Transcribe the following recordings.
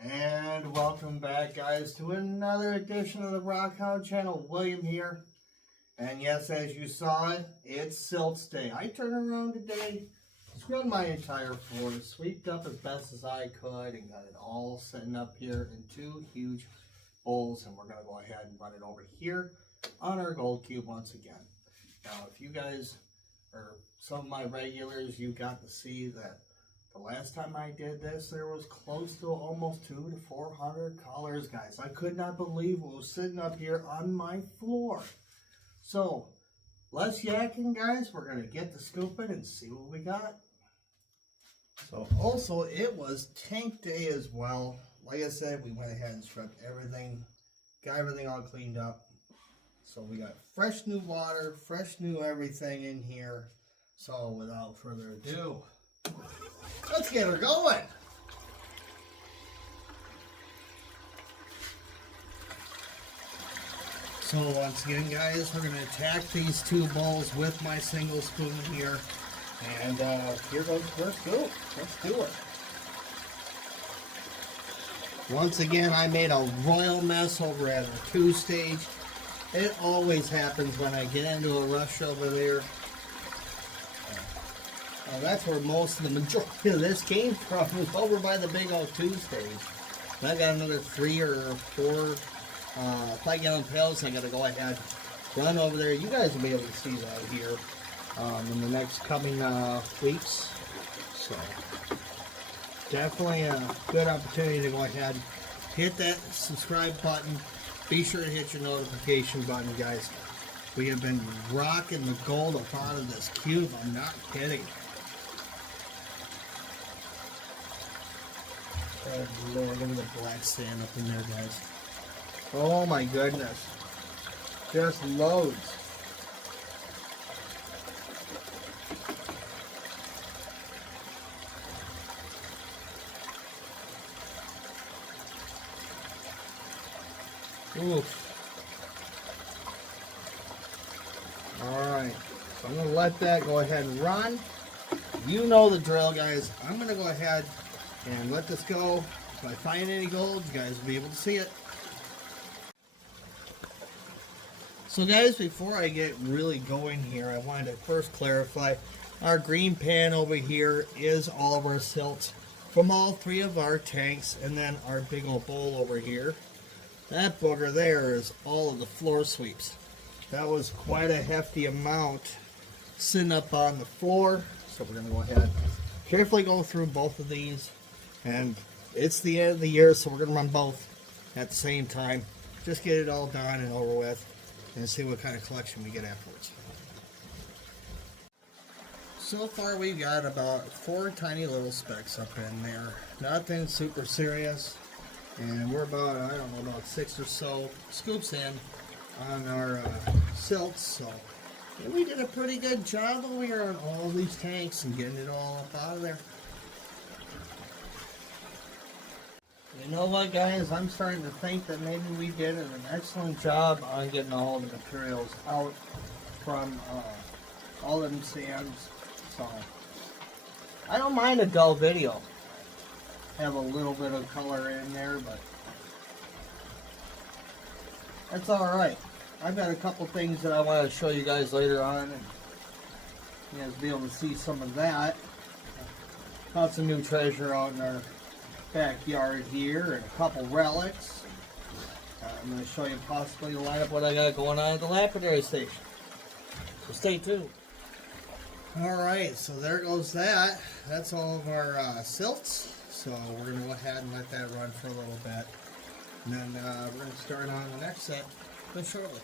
And welcome back, guys, to another edition of the Rockhound channel. William here. And yes, as you saw it, it's silts day. I turned around today, scrubbed my entire floor, swept up as best as I could, and got it all sitting up here in two huge bowls. And we're going to go ahead and run it over here on our gold cube once again. Now, if you guys are some of my regulars, you got to see that the last time I did this, there was close to almost 200 to 400 colors, guys. I could not believe what was sitting up here on my floor. So, less yakking, guys. We're going to get to scooping and see what we got. So, also, it was tank day as well. Like I said, we went ahead and scrubbed everything, got everything all cleaned up. So, we got fresh new water, fresh new everything in here. So, without further ado, let's get her going. So once again, guys, we're going to attack these two bowls with my single spoon here. And here goes the first scoop. Let's do it. Once again, I made a royal mess over at our 2-stage. It always happens when I get into a rush over there. That's where most of the majority of this came from, was over by the big old 2-stage. I got another 3 or 4 5-gallon pails. I got to go ahead, run over there. You guys will be able to see that here in the next coming weeks. So definitely a good opportunity to go ahead, hit that subscribe button. Be sure to hit your notification button, guys. We have been rocking the gold up out of this cube. I'm not kidding. Oh Lord, look at the black sand up in there, guys. Oh my goodness. Just loads. Oof. Alright, so I'm going to let that go ahead and run. You know the drill, guys. I'm going to go ahead and let this go. If I find any gold, you guys will be able to see it. So guys, before I get really going here, I wanted to first clarify our green pan over here is all of our silts from all 3 of our tanks, and then our big old bowl over here. That booger there is all of the floor sweeps. That was quite a hefty amount sitting up on the floor. So we're going to go ahead, carefully go through both of these. And it's the end of the year, so we're going to run both at the same time. Just get it all done and over with, and see what kind of collection we get afterwards. So far we've got about 4 tiny little specks up in there. Nothing super serious. And we're about, I don't know, about 6 or so scoops in on our silts. So yeah, we did a pretty good job over here on all these tanks and getting it all up out of there. You know what, guys? I'm starting to think that maybe we did an excellent job on getting all the materials out from all of them sands. So I don't mind a dull video. Have a little bit of color in there, but that's all right. I've got a couple things that I want to show you guys later on, and you guys be able to see some of that. Found some new treasure out in our backyard here, and a couple relics. I'm going to show you possibly the lineup what I got going on at the lapidary station. So stay tuned. Alright, so there goes that. That's all of our silts. So we're going to go ahead and let that run for a little bit. And then we're going to start on the next set shortly.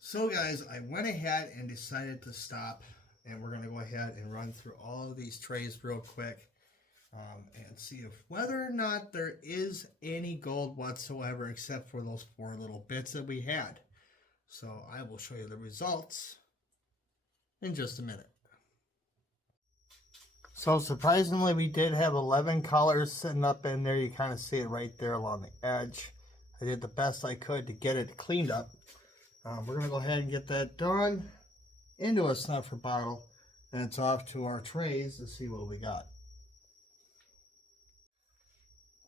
So guys, I went ahead and decided to stop. And we're going to go ahead and run through all of these trays real quick. And see if whether or not there is any gold whatsoever, except for those 4 little bits that we had. So I will show you the results in just a minute. So surprisingly, we did have 11 colors sitting up in there. You kind of see it right there along the edge. I did the best I could to get it cleaned up. We're going to go ahead and get that done into a snuffer bottle, and it's off to our trays to see what we got.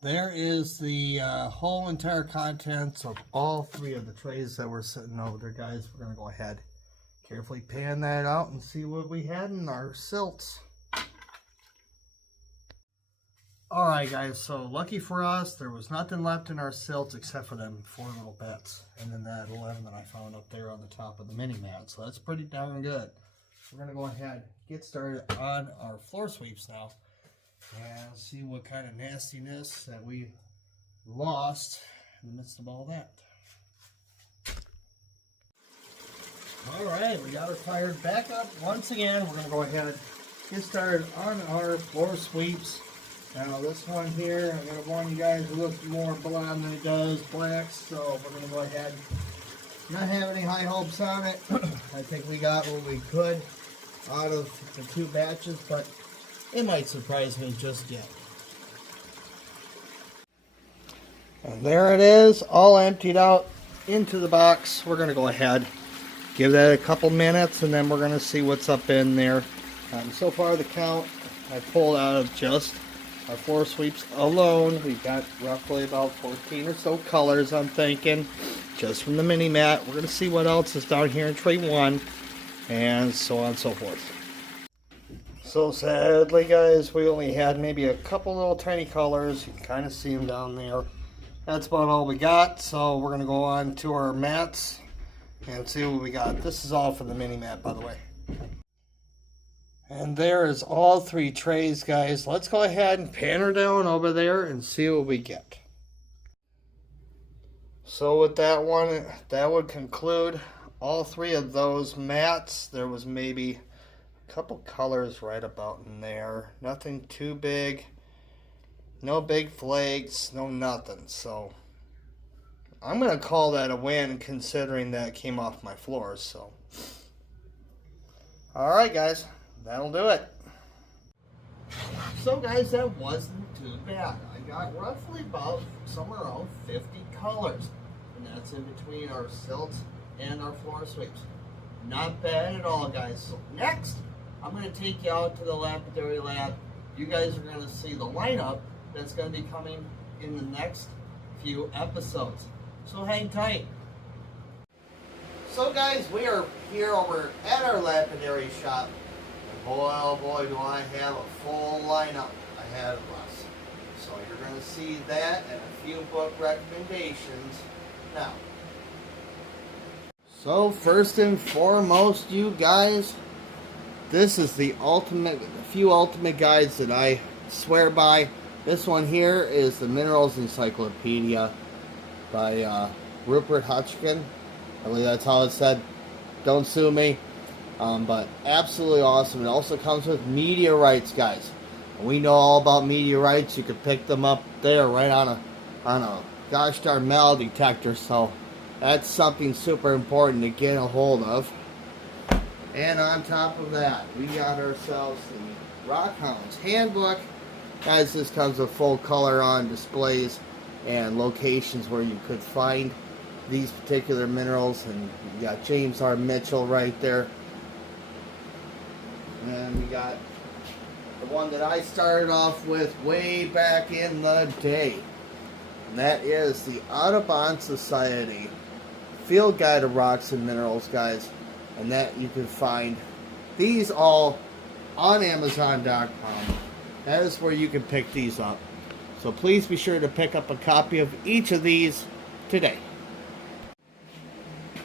There is the whole entire contents of all three of the trays that were sitting over there, guys. We're going to go ahead, carefully pan that out and see what we had in our silts. Alright guys, so lucky for us, there was nothing left in our silts except for them 4 little bits. And then that 11 that I found up there on the top of the mini mat. So that's pretty darn good. We're going to go ahead, get started on our floor sweeps now. And see what kind of nastiness that we lost in the midst of all that. Alright, we got her fired back up once again. We're going to go ahead, get started on our floor sweeps. Now this one here, I'm going to warn you guys, it looks more blonde than it does black, so we're going to go ahead, not have any high hopes on it. I think we got what we could out of the 2 batches, but it might surprise me just yet. And there it is, all emptied out into the box. We're going to go ahead, give that a couple minutes, and then we're going to see what's up in there. So far the count I pulled out of just our floor sweeps alone, we've got roughly about 14 or so colors, I'm thinking, just from the mini mat. We're going to see what else is down here in tray 1, and so on and so forth. So sadly guys, we only had maybe a couple little tiny colors. You can kind of see them down there. That's about all we got, so we're going to go on to our mats and see what we got. This is all from the mini mat, by the way. And there is all 3 trays, guys. Let's go ahead and pan her down over there and see what we get. So with that one, that would conclude all 3 of those mats. There was maybe a couple colors right about in there. Nothing too big. No big flakes, no nothing. So I'm going to call that a win considering that came off my floors. So, alright guys. That'll do it. So guys, that wasn't too bad. I got roughly about somewhere around 50 colors. And that's in between our silts and our floor sweeps. Not bad at all, guys. So next, I'm going to take you out to the lapidary lab. You guys are going to see the lineup that's going to be coming in the next few episodes. So hang tight. So guys, we are here over at our lapidary shop. Boy, oh boy, do I have a full lineup ahead of us. So you're going to see that and a few book recommendations now. So first and foremost, you guys, this is the few ultimate guides that I swear by. This one here is the Minerals Encyclopedia by Rupert Hutchinson. I believe that's how it's said. Don't sue me. But absolutely awesome. It also comes with meteorites, guys. We know all about meteorites. You can pick them up there right on a gosh darn metal detector. So that's something super important to get a hold of. And on top of that, we got ourselves the Rockhounds Handbook. Guys, this comes with full color on displays and locations where you could find these particular minerals. And you got James R. Mitchell right there. And we got the one that I started off with way back in the day. And that is the Audubon Society Field Guide to Rocks and Minerals, guys. And that you can find these all on Amazon.com. That is where you can pick these up. So please be sure to pick up a copy of each of these today.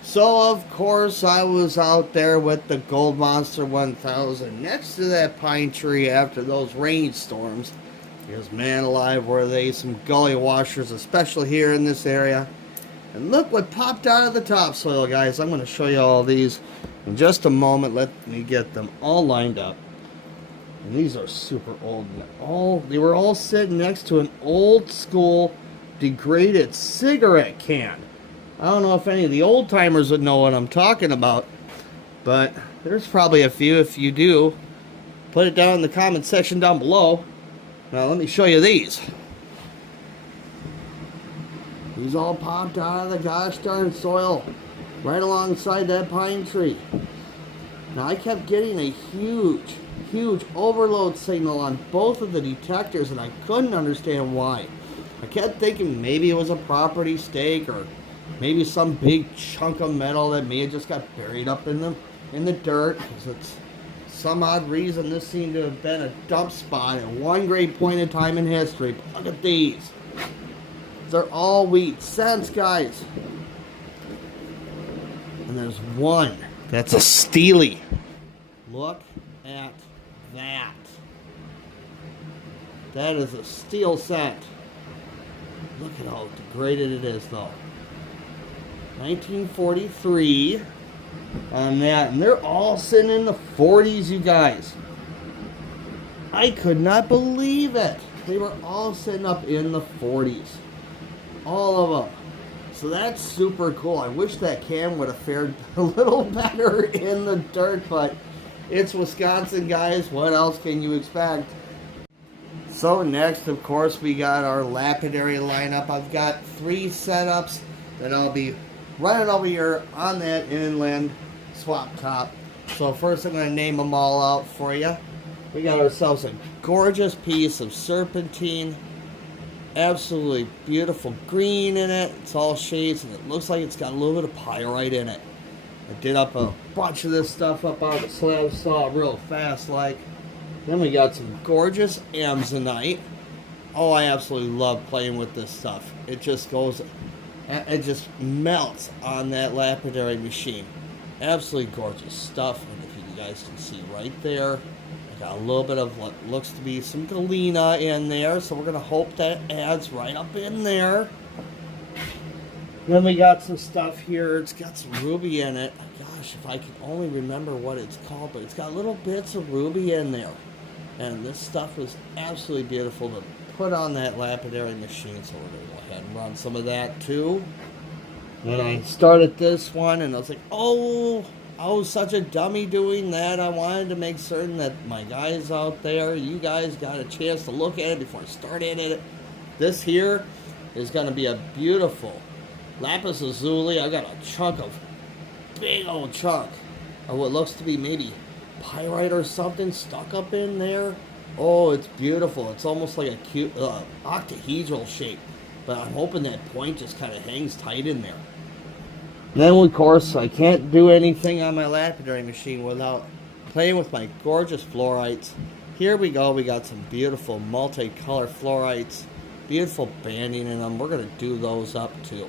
So, of course, I was out there with the Gold Monster 1000 next to that pine tree after those rainstorms. Because, man alive, were they some gully washers, especially here in this area. And look what popped out of the topsoil, guys. I'm going to show you all these in just a moment. Let me get them all lined up. And these are super old. They were all sitting next to an old school degraded cigarette can. I don't know if any of the old timers would know what I'm talking about, but there's probably a few. If you do, put it down in the comment section down below. Now let me show you these. These all popped out of the gosh darn soil right alongside that pine tree. Now I kept getting a huge overload signal on both of the detectors, and I couldn't understand why. I kept thinking maybe it was a property stake or maybe some big chunk of metal that may have just got buried up in the dirt. Because it's some odd reason this seemed to have been a dump spot at one great point in time in history. Look at these. They're all wheat cents, guys. And there's one that's a steely. Look at that. That is a steel cent. Look at how degraded it is, though. 1943 on that. And they're all sitting in the 40s, you guys. I could not believe it. They were all sitting up in the 40s. All of them. So that's super cool. I wish that can would have fared a little better in the dirt, but it's Wisconsin, guys. What else can you expect? So next, of course, we got our lapidary lineup. I've got 3 setups that I'll be running over here on that inland swap top. So first I'm going to name them all out for you. We got ourselves a gorgeous piece of serpentine. Absolutely beautiful green in it. It's all shades and it looks like it's got a little bit of pyrite in it. I did up a bunch of this stuff up on the slab saw real fast like. Then we got some gorgeous amzonite. Oh, I absolutely love playing with this stuff. It just goes, it just melts on that lapidary machine. Absolutely gorgeous stuff. And if you guys can see right there, I got a little bit of what looks to be some galena in there. So we're going to hope that adds right up in there. Then we got some stuff here. It's got some ruby in it. Gosh, if I can only remember what it's called, but it's got little bits of ruby in there. And this stuff was absolutely beautiful to put on that lapidary machine. So we're going to go ahead and run some of that too. When I started this one and I was like, oh, I was such a dummy doing that. I wanted to make certain that my guys out there, you guys got a chance to look at it before I started it. This here is going to be a beautiful lapis lazuli. I got a chunk of, big old chunk of what looks to be maybe pyrite or something stuck up in there. Oh, it's beautiful. It's almost like a cute octahedral shape, but I'm hoping that point just kind of hangs tight in there. And then, of course, I can't do anything on my lapidary machine without playing with my gorgeous fluorites. Here we go. We got some beautiful multicolor fluorites, beautiful banding in them. We're going to do those up too.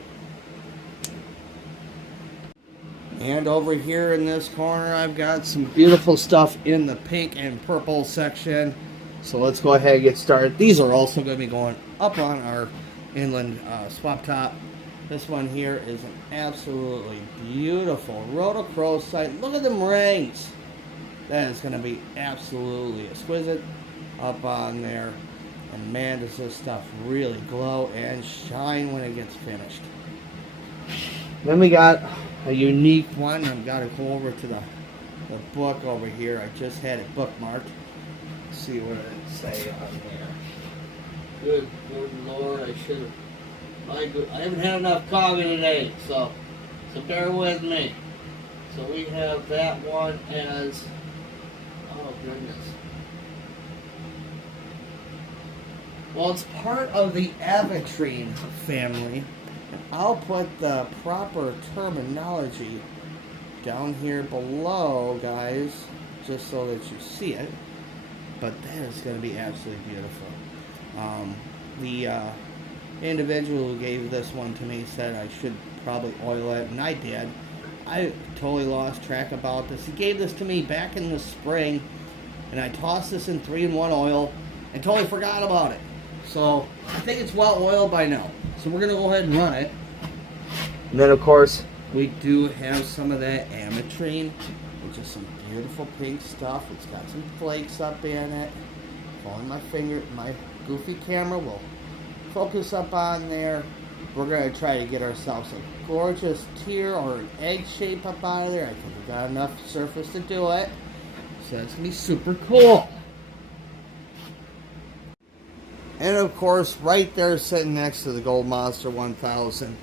And over here in this corner, I've got some beautiful stuff in the pink and purple section. So let's go ahead and get started. These are also going to be going up on our inland swap top. This one here is an absolutely beautiful rhodochrosite. Look at them rings. That is going to be absolutely exquisite up on there. And man, does this stuff really glow and shine when it gets finished. Then we got a unique one. I've got to go over to the book over here. I just had it bookmarked. Let's see what it say on there. Good Lord, I should have. I haven't had enough coffee today, so bear with me. So we have that one as, oh goodness. Well, it's part of the avitrine family. I'll put the proper terminology down here below, guys, just so that you see it. But that is going to be absolutely beautiful. The individual who gave this one to me said I should probably oil it, and I did. I totally lost track about this. He gave this to me back in the spring, and I tossed this in 3-in-1 oil and totally forgot about it. So I think it's well oiled by now. So we're going to go ahead and run it. And then, of course, we do have some of that ametrine, which is some beautiful pink stuff. It's got some flakes up in it. Following my finger, my goofy camera will focus up on there. We're going to try to get ourselves a gorgeous tear or an egg shape up out of there. I think we've got enough surface to do it. So that's going to be super cool. And of course, right there sitting next to the Gold Monster 1000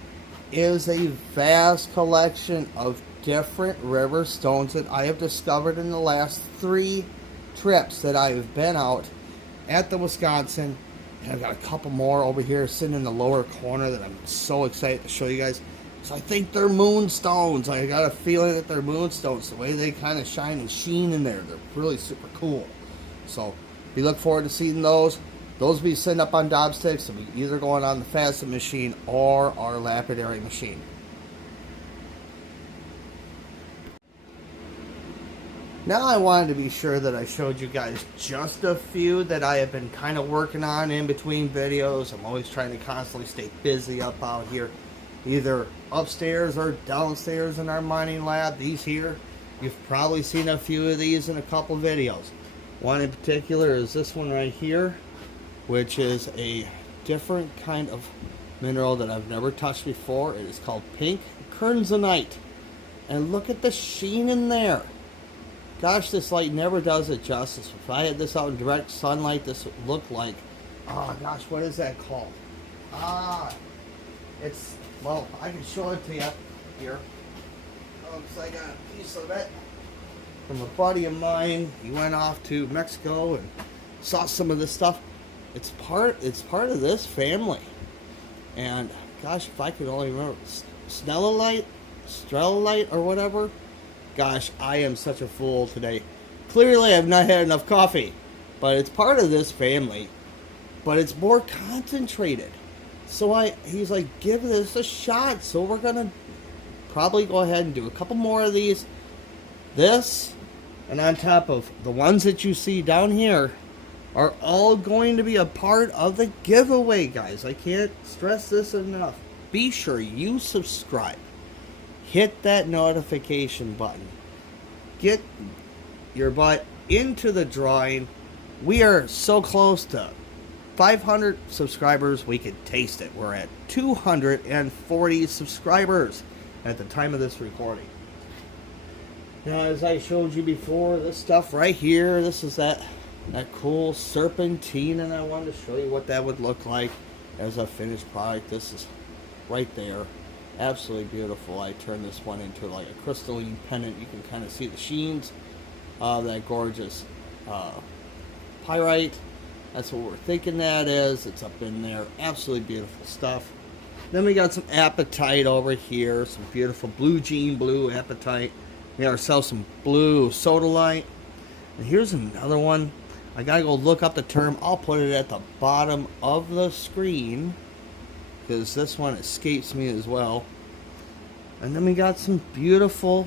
is a vast collection of different river stones that I have discovered in the last 3 trips that I have been out at the Wisconsin And I've got a couple more over here sitting in the lower corner that I'm so excited to show you guys. So I think they're moonstones. I got a feeling that they're moonstones. The way they kind of shine and sheen in there, they're really super cool. So we look forward to seeing those. Those will be sitting up on Dob sticks. They'll be either going on the Facet machine or our lapidary machine. Now I wanted to be sure that I showed you guys just a few that I have been kind of working on in between videos. I'm always trying to constantly stay busy up out here, either upstairs or downstairs in our mining lab. These here, you've probably seen a few of these in a couple videos. One in particular is this one right here, which is a different kind of mineral that I've never touched before. It is called pink kernzonite. And look at the sheen in there. Gosh, this light never does it justice. If I had this out in direct sunlight, this would look like, oh gosh, what is that called? It's, well, I can show it to you here. So I got a piece of it from a buddy of mine. He went off to Mexico and saw some of this stuff. It's part of this family. And gosh, if I could only remember, stellalite, or whatever. Gosh, I am such a fool today. Clearly, I've not had enough coffee. But it's part of this family. But it's more concentrated. So he's like, give this a shot. So we're going to probably go ahead and do a couple more of these. This, and on top of the ones that you see down here, are all going to be a part of the giveaway, guys. I can't stress this enough. Be sure you subscribe. Hit that notification button. Get your butt into the drawing. We are so close to 500 subscribers, we could taste it. We're at 240 subscribers at the time of this recording. Now, as I showed you before, this stuff right here, this is that cool serpentine, and I wanted to show you what that would look like as a finished product. This is right there. Absolutely beautiful. I turned this one into like a crystalline pendant. You can kind of see the sheens of that gorgeous pyrite. That's what we're thinking that is. It's up in there. Absolutely beautiful stuff. Then we got some apatite over here. Some beautiful blue jean blue apatite. We got ourselves some blue sodalite. And here's another one. I gotta go look up the term. I'll put it at the bottom of the screen, because this one escapes me as well. And then we got some beautiful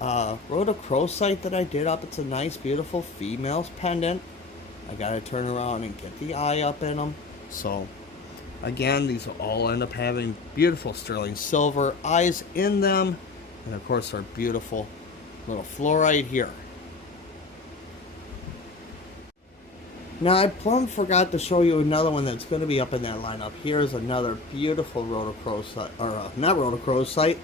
rhodochrosite that I did up. It's a nice, beautiful female's pendant. I gotta turn around and get the eye up in them. So, again, these will all end up having beautiful sterling silver eyes in them. And of course, our beautiful little fluorite here. Now, I plumb forgot to show you another one that's going to be up in that lineup. Here's another beautiful rhodochrosite, or not rhodochrosite,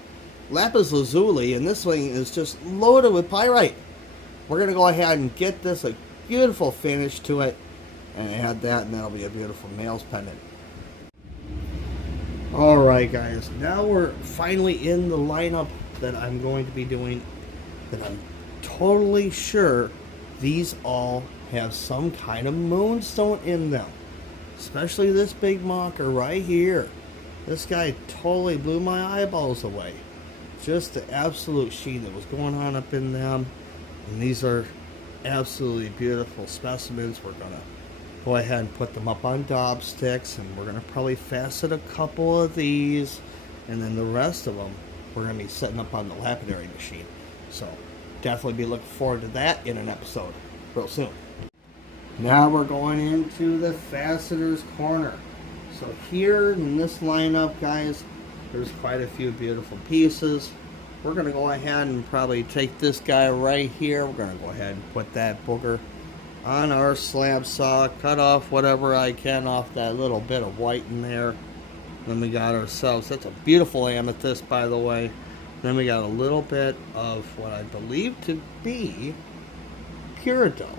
lapis lazuli, and this thing is just loaded with pyrite. We're going to go ahead and get this a beautiful finish to it, and add that, and that'll be a beautiful male's pendant. Alright guys, now we're finally in the lineup that I'm going to be doing, that I'm totally sure these all have some kind of moonstone in them. Especially this big mocker right here. This guy totally blew my eyeballs away. Just the absolute sheen that was going on up in them. And these are absolutely beautiful specimens. We're going to go ahead and put them up on Dob sticks, and we're going to probably facet a couple of these, and then the rest of them we're going to be setting up on the lapidary machine. So definitely be looking forward to that in an episode real soon. Now we're going into the faceter's corner. So here in this lineup, guys, there's quite a few beautiful pieces. We're going to go ahead and probably take this guy right here. We're going to go ahead and put that booger on our slab saw, cut off whatever I can off that little bit of white in there. Then we got ourselves, that's a beautiful amethyst, by the way. Then we got a little bit of what I believe to be peridot.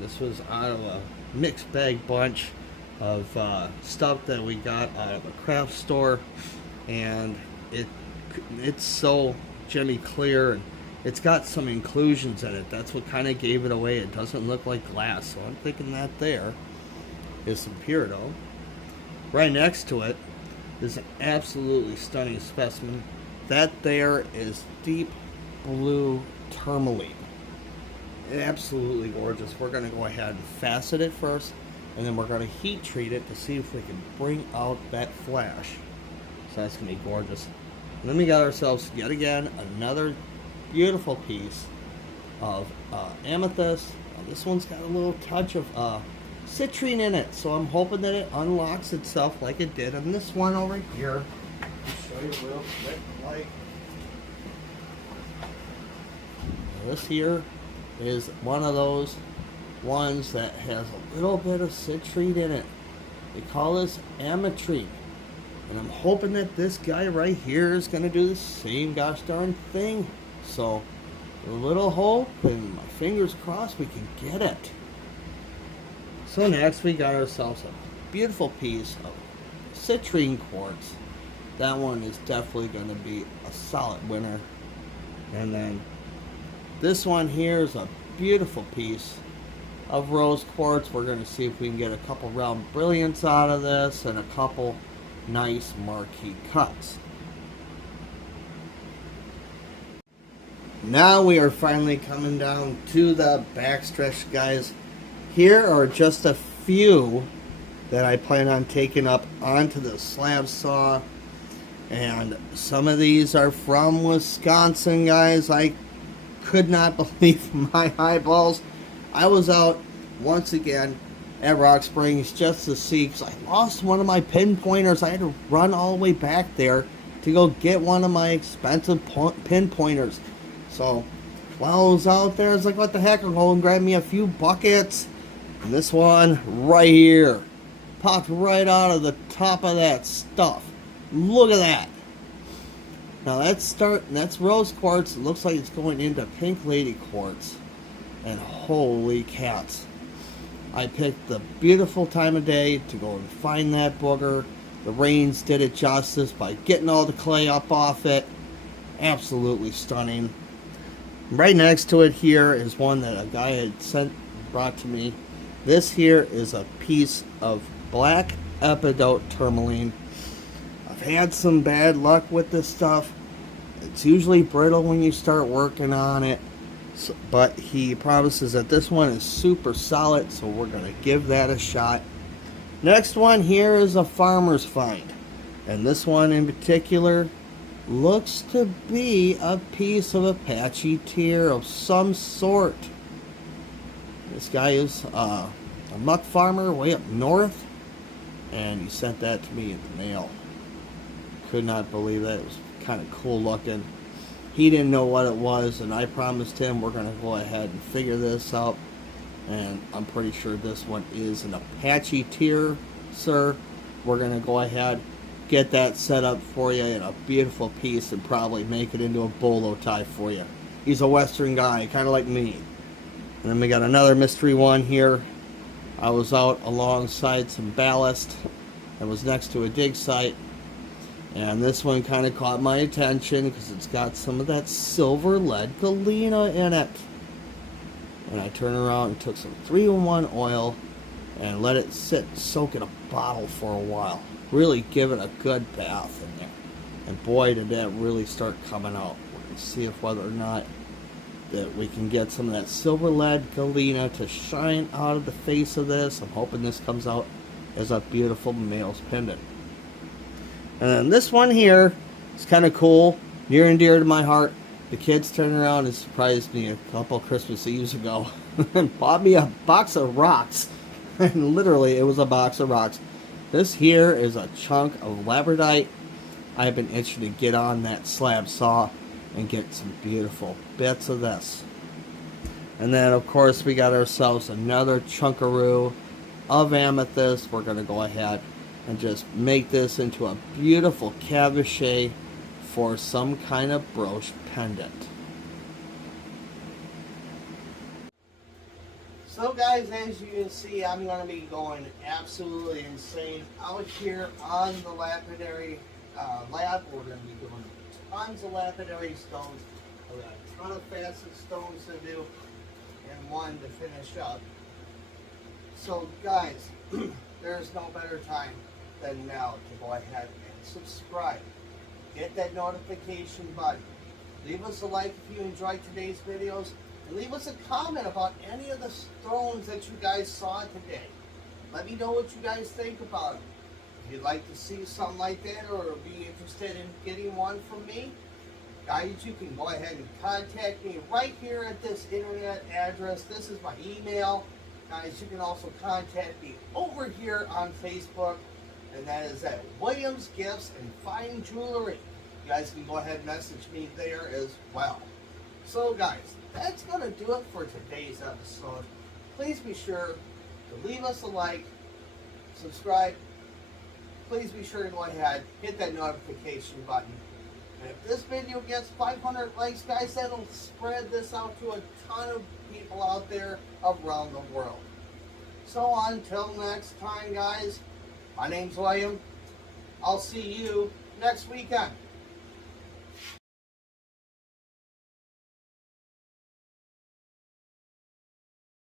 This was out of a mixed bag bunch of stuff that we got out of a craft store, and it's so gently clear, and it's got some inclusions in it. That's what kind of gave it away. It doesn't look like glass, so I'm thinking that there. is some peridot. Right next to it is an absolutely stunning specimen. That there is deep blue tourmaline. Absolutely gorgeous. We're going to go ahead and facet it first, and then we're going to heat treat it to see if we can bring out that flash. So that's going to be gorgeous. And then we got ourselves, yet again, another beautiful piece of amethyst. This one's got a little touch of citrine in it, so I'm hoping that it unlocks itself like it did on this one over here. I'll show you real quick. Like this here is one of those ones that has a little bit of citrine in it. They call this ametrine. And I'm hoping that this guy right here is going to do the same gosh darn thing. So, a little hope, and my fingers crossed we can get it. So next we got ourselves a beautiful piece of citrine quartz. That one is definitely going to be a solid winner. And then this one here is a beautiful piece of rose quartz. We're going to see if we can get a couple round brilliants out of this and a couple nice marquee cuts. Now we are finally coming down to the backstretch, guys. Here are just a few that I plan on taking up onto the slab saw, and some of these are from Wisconsin, guys. I could not believe my eyeballs. I was out once again at Rock Springs just to see, because I lost one of my pinpointers. I had to run all the way back there to go get one of my expensive pinpointers. So while I was out there, I was like, what the heck, I'll go and grab me a few buckets. And this one right here popped right out of the top of that stuff. Look at that. Now that's rose quartz. It looks like it's going into pink lady quartz. And holy cats. I picked the beautiful time of day to go and find that booger. The rains did it justice by getting all the clay up off it. Absolutely stunning. Right next to it here is one that a guy had brought to me. This here is a piece of black epidote tourmaline. I've had some bad luck with this stuff. It's usually brittle when you start working on it. So, but he promises that this one is super solid, so we're going to give that a shot. Next one here is a farmer's find. And this one in particular looks to be a piece of Apache tear of some sort. This guy is a muck farmer way up north, and he sent that to me in the mail. Could not believe that. It was kind of cool looking. He didn't know what it was, and I promised him we're going to go ahead and figure this out. And I'm pretty sure this one is an Apache tear, sir. We're going to go ahead, get that set up for you in a beautiful piece, and probably make it into a bolo tie for you. He's a Western guy, kind of like me. And then we got another mystery one here. I was out alongside some ballast that was next to a dig site. And this one kind of caught my attention because it's got some of that silver lead galena in it. And I turned around and took some 3-in-1 oil and let it sit and soak in a bottle for a while. Really give it a good bath in there. And boy, did that really start coming out. We're going to see if whether or not that we can get some of that silver lead galena to shine out of the face of this. I'm hoping this comes out as a beautiful male's pendant. And then this one here is kind of cool, near and dear to my heart. The kids turned around and surprised me a couple Christmas Eves ago and bought me a box of rocks. And literally, it was a box of rocks. This here is a chunk of labradorite. I've been itching to get on that slab saw and get some beautiful bits of this. And then, of course, we got ourselves another chunkaroo of amethyst. We're going to go ahead and just make this into a beautiful cabochon for some kind of brooch pendant. So guys, as you can see, I'm going to be going absolutely insane out here on the lapidary lab. We're going to be doing tons of lapidary stones. I've got a ton of facet stones to do and one to finish up. So guys, there's no better time than now to go ahead and subscribe. Hit that notification button. Leave us a like if you enjoyed today's videos. And leave us a comment about any of the drones that you guys saw today. Let me know what you guys think about them. If you'd like to see something like that or be interested in getting one from me, guys, you can go ahead and contact me right here at this internet address. This is my email. Guys, you can also contact me over here on Facebook, and that is at Williams Gifts and Fine Jewelry. You guys can go ahead and message me there as well. So guys, that's going to do it for today's episode. Please be sure to leave us a like, subscribe. Please be sure to go ahead, hit that notification button. And if this video gets 500 likes, guys, that'll spread this out to a ton of people out there around the world. So until next time, guys, my name's William. I'll see you next weekend.